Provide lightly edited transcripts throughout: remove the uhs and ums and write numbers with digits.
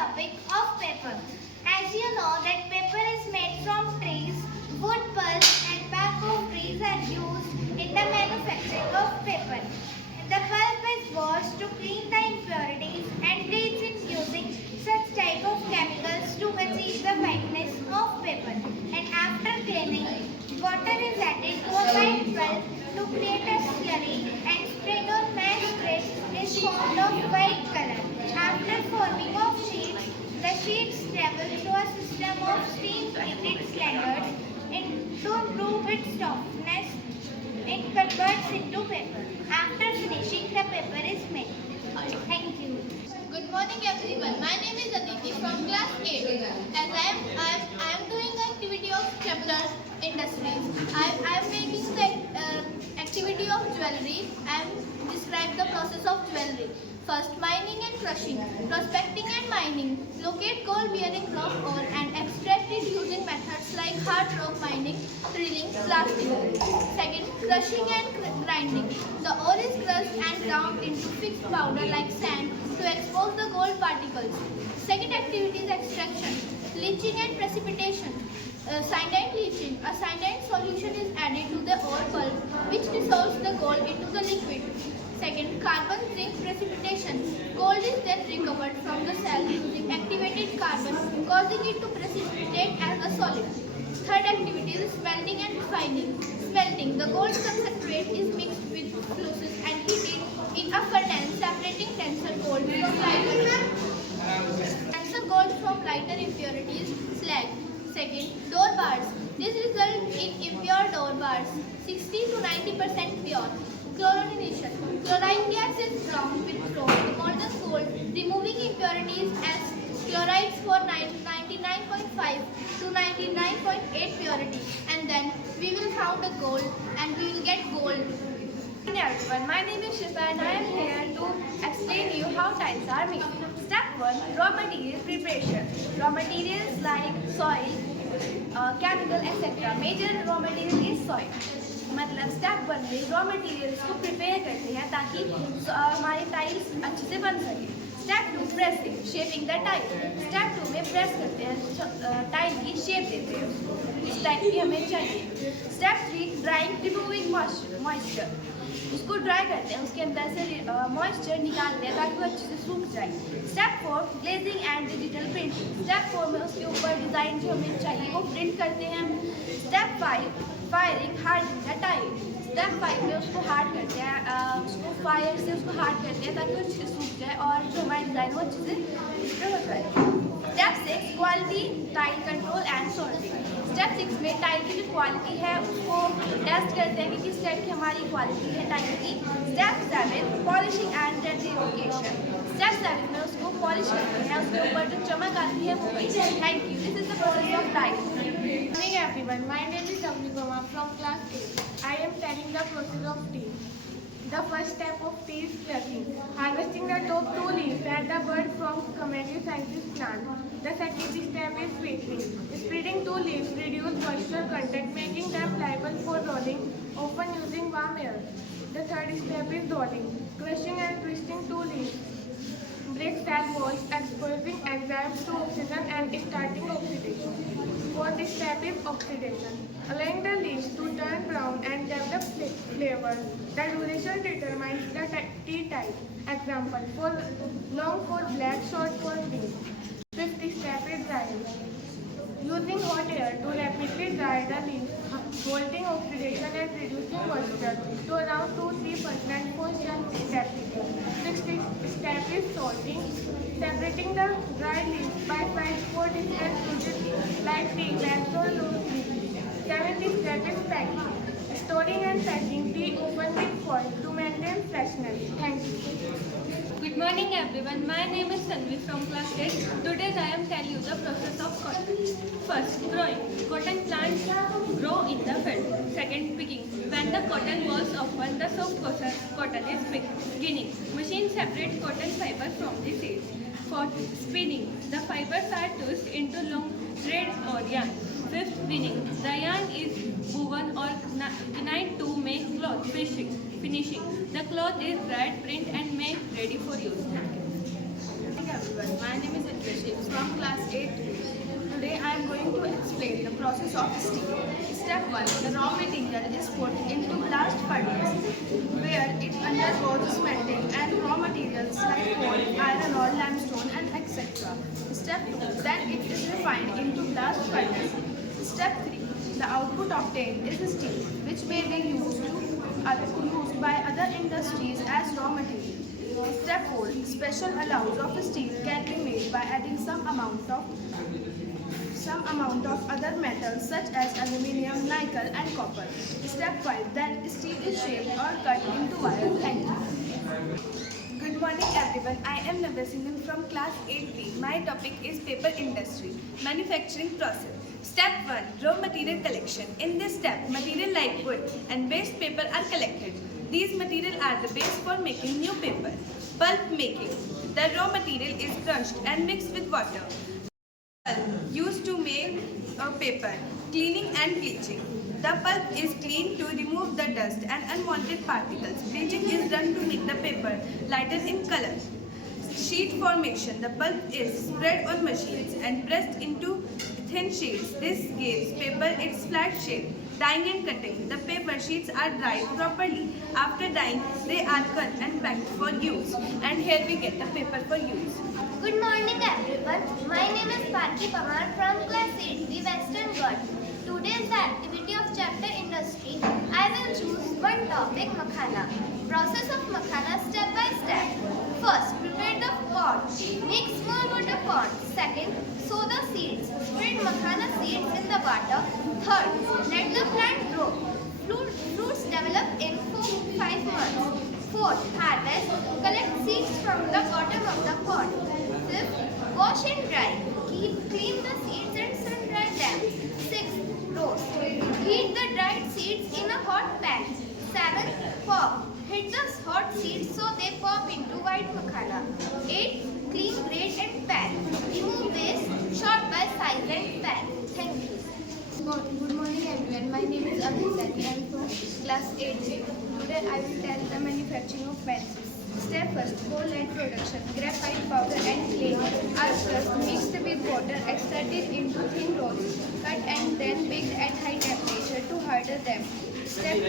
topic of paper. As you know that paper is made from trees, wood pulp and bark of trees are used in the manufacturing of paper. The pulp is washed to clean the impurities and bleached in using such type of chemicals to achieve the whiteness of paper. And after cleaning, water is added to a fine pulp to create a slurry and spread on match bread is formed of white color. After forming of sheets, the sheets travel through a system of steam heated cylinders to improve its softness. It converts into paper. After finishing, the paper is made. Thank you. Good morning everyone. My name is Aditi from class 8. As I am doing the activity of chapter industries. I am making the activity of jewelry. I am describe the process of jewelry. First, mining and crushing. Prospecting and mining. Locate gold bearing rock ore and extract it using methods like hard rock mining, drilling, blasting. Second, crushing and grinding. The ore is crushed and ground into fixed powder like sand to expose the gold particles. Second activity is extraction. Leaching and precipitation. Cyanide leaching. A cyanide solution is added to the ore pulp which dissolves the gold into the liquid. Second, carbon zinc precipitation. Gold is then recovered from the cell using activated carbon, causing it to precipitate as a solid. Third activity is smelting and refining. Smelting. The gold concentrate is mixed with fluorescence and heated in a furnace, separating denser gold from lighter impurities, slag. Second, door bars. This results in impure door bars, 60 to 90% pure. Chlorination. Chlorine gas is drowned with chlorine, molten gold, removing impurities as chlorides for 99.5 to 99.8 purity. And then we will found a gold and we will get gold. Hi everyone, my name is Shifa and I am here to explain you how tiles are made. Step 1. Raw material preparation. Raw materials like soil, chemical etc. Major raw material is soil. मतलब step 1 में raw materials को prepare करते हैं ताकि हमारी tiles अच्छे से बन सके. Step 2 pressing, shaping the tile. Step 2 में प्रेस करते हैं, टाइल की शेप देते हैं उसको, इस टाइप की हमें चाहिए. Step 3 drawing, removing moisture. उसको ड्राई करते हैं, उसके अंदर से मॉइस्चर निकालते हैं ताकि वो अच्छे से सूख जाए. Step 4 glazing and digital printing. Step 4 में उसके ऊपर डिज़ाइन जो हमें चाहिए वो प्रिंट करते हैं. Step 5 firing, hardening the tile. Step 5 में उसको हार्ड करते हैं, उसको फायर से उसको हार्ड करते हैं ताकि वो अच्छे से सूख जाए और जो हमारी डिज़ाइन वो अच्छे से डिस्प्ले हो जाए. Step 6 quality, tile control and sorting. Step 6 में टाइल की जो क्वालिटी है उसको टेस्ट करते हैं कि किस टाइप की हमारी क्वालिटी है टाइल की. Step 7 polishing and rectification. Step 7 में उसको पॉलिश करते हैं, उसके ऊपर जो चमक आती है वो करते हैं. Thank you. This is the process of tile. Good morning everyone, my name is Avnikoma from class 8. I am telling the process of tea. The first step of tea is plucking. Harvesting the top 2 leaves that the bud from Camellia plant. The second step is sweetening. Spreading 2 leaves reduce moisture content, making them liable for rolling, often using warm air. The third step is rolling. Crushing and twisting 2 leaves. Break cell walls, exposing enzymes to oxygen and starting oxidation. Fourth step is oxidation. Allowing the leaves to turn brown and develop flavor. The duration determines the tea type. Example, long for black, short for green. Fifth step is drying. Using hot air to rapidly dry the leaves, holding oxidation and reducing moisture to around 2-3% for shelf stability. Sixth step is sorting. Separating the dry leaves by size for different uses like tea bags or loose leaves. Seventh step is packing. Storing and packing tea open with foil to maintain freshness. Thank you. Good morning everyone, my name is Sanvi from class 8. Today I am telling you the process of cotton. First, growing. Cotton plants grow in the field. Second, picking. When the cotton balls open, the soft cotton is picked. Ginning. Machine separates cotton fiber from the seeds. Fourth, spinning. The fibers are twisted into long threads or yarn. Fifth, spinning. The yarn is woven or knit to make cloth. Finishing. The cloth is dried, print and made ready for use. Thank you everyone. My name is Shapes from class 8. Today I am going to explain the process of steam. Step 1. The raw material is put into blast furnace where it undergoes smelting and raw materials like coal, iron ore, limestone and etc. Step 2. Then it is refined into blast furnace. Step 3. The output obtained is steam which may be used by other industries as raw material. Step 4. Special alloys of steel can be made by adding some amount of other metals such as aluminium, nickel and copper. Step 5. Then steel is shaped or cut into wire length. Good morning everyone. I am Navasinghan from class 8B. My topic is paper industry, manufacturing process. Step 1. Raw material collection. In this step, material like wood and waste paper are collected. These materials are the base for making new paper. Pulp making. The raw material is crushed and mixed with water. Pulp used to make paper. Cleaning and bleaching. The pulp is cleaned to remove the dust and unwanted particles. Bleaching is done to make the paper lighter in color. Sheet formation. The pulp is spread on machines and pressed into thin sheets. This gives paper its flat shape. Dyeing and cutting. The paper sheets are dried properly. After dyeing, they are cut and packed for use. And here we get the paper for use. Good morning everyone. My name is Parki Pamar from class 8B Western Guard. Today is the activity of chapter industry. I will choose one topic, makhana. Process of makhana step by step. First, prepare the pot. Make small water pot. Second, sow the seeds. Spread makhana seeds in the water. Third, let the plant grow. Fruits develop in 4 to 5 months. Fourth, harvest. Collect seeds from the bottom of the pot. Fifth, wash and dry. Clean the seeds and sun dry them. Sixth, roast. Heat the dried seeds in a hot pan. Seventh, pop. Hit the hot seeds so they pop into white makhana. Eighth, clean, grate and pan. Remove waste, sort by size and pan. Thank you. Good morning everyone. My name is Abhisati. I am from class 8. Today I will tell the manufacturing of pencils. Step first, coal lead production. Graphite powder and clay are first mixed with water, extracted into thin rolls, cut and then baked at high temperature to harden them. Step 2,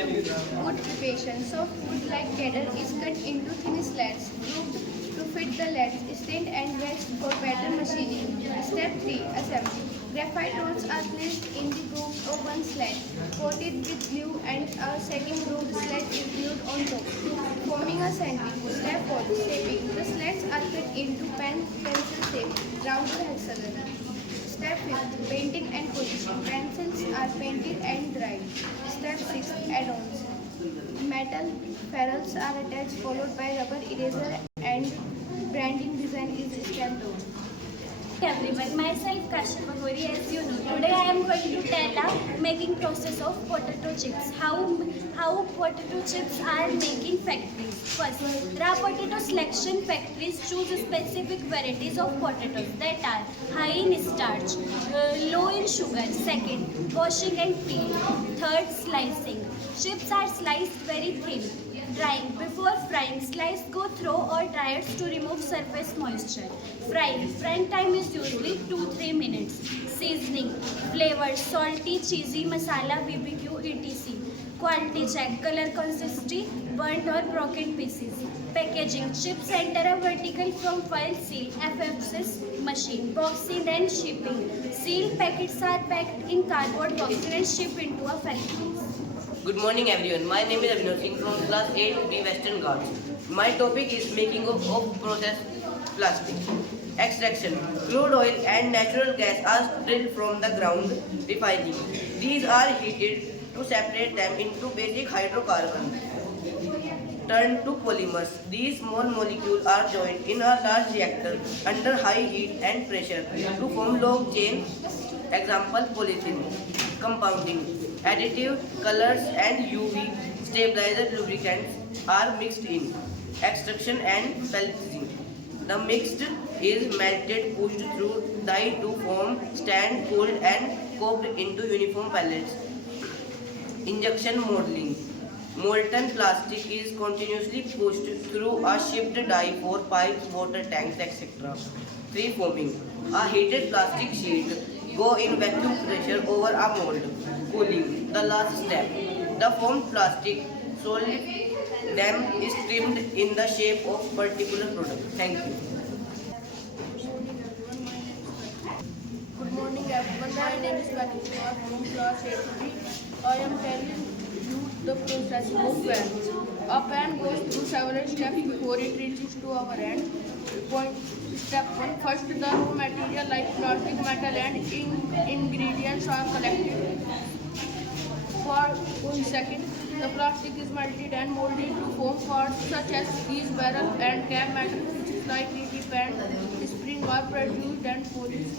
wood preparation. Soft wood like cedar is cut into thin slats, grooved to fit the leads, stained and waxed for better machining. Step 3, assembly. Graphite rolls are placed in the grooves of one slat, coated with glue and a second grooved slat is glued on top, forming a sandwich. Step 4, shaping. The slats are cut into pencil shape, round or hexagon. Step 5, painting and polishing. Pencils are painted and dried. Step 6, add-ons. Metal ferrules are attached followed by rubber eraser and branding design is stamped on. Everyone, myself Kashyap Agori, as you know. Today I am going to tell a making process of potato chips. How potato chips are making factories. First, raw potato selection factories choose specific varieties of potatoes that are high in starch, low in sugar. Second, washing and peel. Third, slicing. Chips are sliced very thin. Drying. Before frying, slice go through or dryers to remove surface moisture. Frying. Frying time is usually 2-3 minutes. Seasoning. Flavors. Salty, cheesy, masala, BBQ, etc. Quality check. Color consistency. Burnt or broken pieces. Packaging. Chips enter a vertical from foil seal. FFS machine. Boxing and shipping. Sealed packets are packed in cardboard boxes and shipped into a factory. Good morning everyone. My name is Abhinav Singh from class 8B Western Ghats. My topic is making of processed plastic. Extraction. Crude oil and natural gas are drilled from the ground. Refining. These are heated to separate them into basic hydrocarbons. Turned to polymers. These small molecules are joined in a large reactor under high heat and pressure to form long chain. Example, polyethylene. Compounding. Additive, colors and UV stabilizer lubricants are mixed in. Extraction and pelletizing. The mixed is melted, pushed through die to form stand, cooled and cooked into uniform pellets. Injection molding. Molten plastic is continuously pushed through a shaped die for pipes, water tanks, etc. Prefoaming. A heated plastic sheet go in vacuum pressure over a mold. Cooling. The last step. The foamed plastic solid dam is trimmed in the shape of particular product. Thank you. Good morning everyone, my name is Kanik Kumar from class 8B. I am telling you the process of pan. A pan goes through several steps before it reaches to our end. Point step 1. First, the raw material like plastic, metal and ingredients are collected. For second, the plastic is melted and molded to form parts such as these barrel and cap metal which is like tip and spring are produced and polished.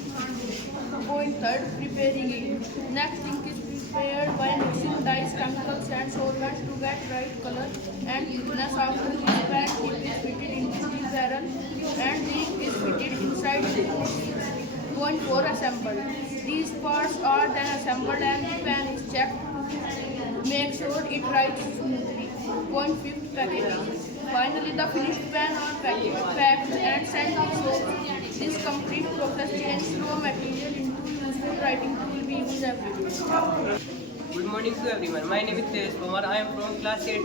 Point third, preparing it. Next, ink is prepared by mixing dyes, chemicals and solvents to get right color and thickness. After this, pan tip is fitted into the barrel and the ink is fitted inside it. Point 4, assemble. These parts are then assembled and the pan is checked. Make sure it writes smoothly. Point 5, packaging. Finally, the finished pan are packed and sent to soap. This complete process changes raw material into useful writing tool we use every day. Good morning to everyone. My name is Tejas Kumar. I am from class 8.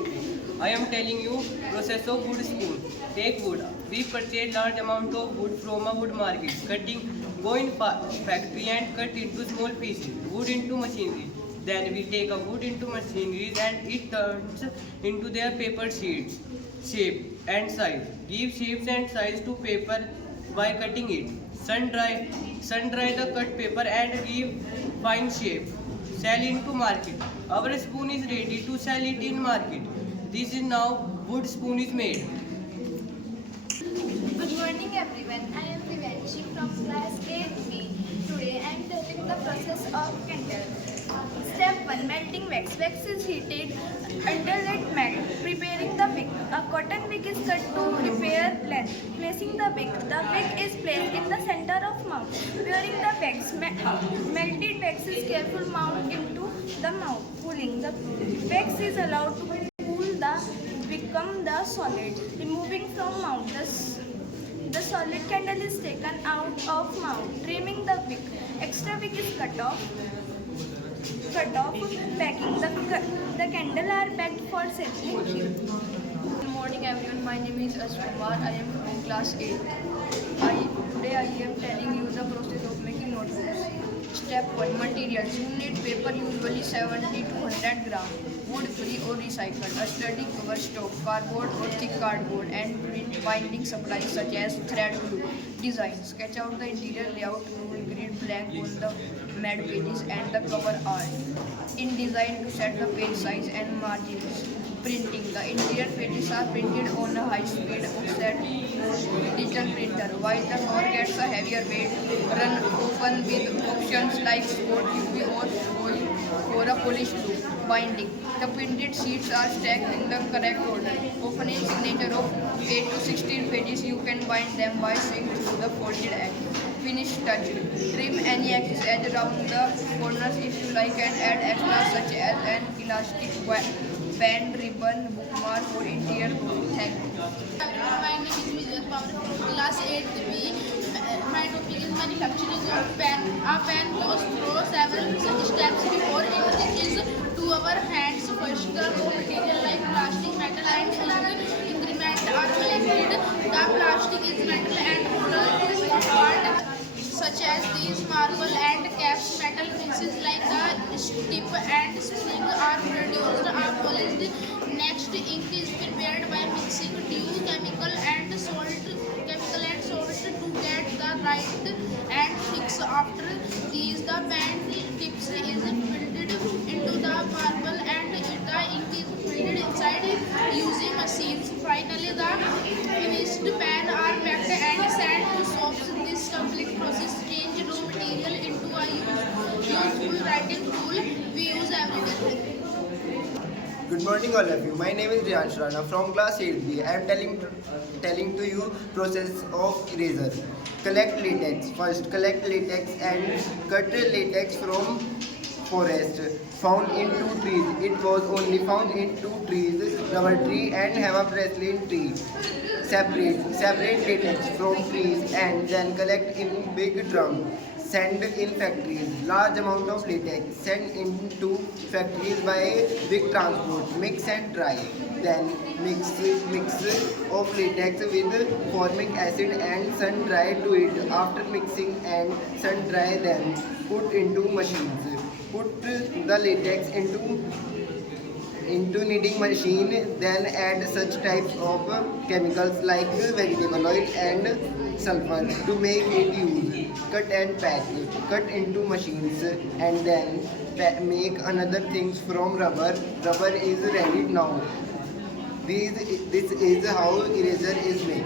I am telling you process of wood spoon. Take wood. We purchase large amount of wood from a wood market. Cutting, go in factory and cut into small pieces. Wood into machinery. Then we take a wood into machineries and it turns into their paper sheets. Shape and size. Give shapes and size to paper by cutting it. Sun dry the cut paper and give fine shape. Sell into market. Our spoon is ready to sell it in market. This is now wood spoon is made. Good morning everyone. I am Divanshi from class 8B. Today I am telling the process of candle. Step 1. Melting wax. Wax is heated until it melts. Preparing the wick. A cotton wick is cut to repair length. Placing the wick. The wick is placed in the center of mount. Pouring the wax. Melted wax is carefully mounted into the mount. Cooling. The wax is allowed to cool become the solid. Removing from mount. The solid candle is taken out of mount. Trimming the wick. Extra wick is cut off. Packing. The candle are packed for sale. Thank you. Good morning everyone, my name is Ashkumar. I am from class 8. Today I am telling you the process of making notebooks. Step 1. Materials. You need paper usually 70 to 100 gram. Wood free or recycled. A sturdy cover stock, cardboard or thick cardboard and print binding supplies such as thread glue. Design. Sketch out the interior layout, rule grid blank on the mad pages and the cover art. InDesign to set the page size and margins. Printing. The interior pages are printed on a high-speed offset digital printer, while the cover gets a heavier weight. Run open with options like sport UV or foil or a polished loop. Binding. The printed sheets are stacked in the correct order. Often in signature of 8 to 16 pages, you can bind them by sewing through the folded edge. Finish touch. Trim any excess edge around the corners if you like and add extras such as an elastic band, ribbon, bookmark or interior book. Thank you. My name is Vijay Power from class 8B. My topic is manufacturing of pen. A pen goes through several steps before it reaches to our hands. First, the raw material like plastic, metal and ingredient are collected. The plastic is metal and metal part such as these marble and caps. Metal pieces like the tip and spring are produced or polished. Next, ink is prepared by mixing dew, chemical and salt to get the right and fix. After these, the pen tips is filled into the marble and the ink is filled inside using machines. Finally, the finished pen are packed and sent to shops. This complete process changes raw material into a useful writing tool we use every day. Good morning all of you. My name is Riyansh Rana from class 8B. I am telling to you process of eraser. Collect latex. First collect latex and cut latex forest. Found in 2 trees. It was only found in 2 trees, rubber tree and hemiparoxylin tree. Separate latex from trees and then collect in big drum. Send in factories. Large amount of latex sent into factories by big transport. Mix and dry. Then mix of latex with formic acid and sun dry to it. After mixing and sun dry, then put into machines. Put the latex into kneading machine, then add such types of chemicals like vegetable oil and sulfur to make it use. Cut and pack. Cut into machines and then make another things from rubber. Rubber is ready now. This is how eraser is made.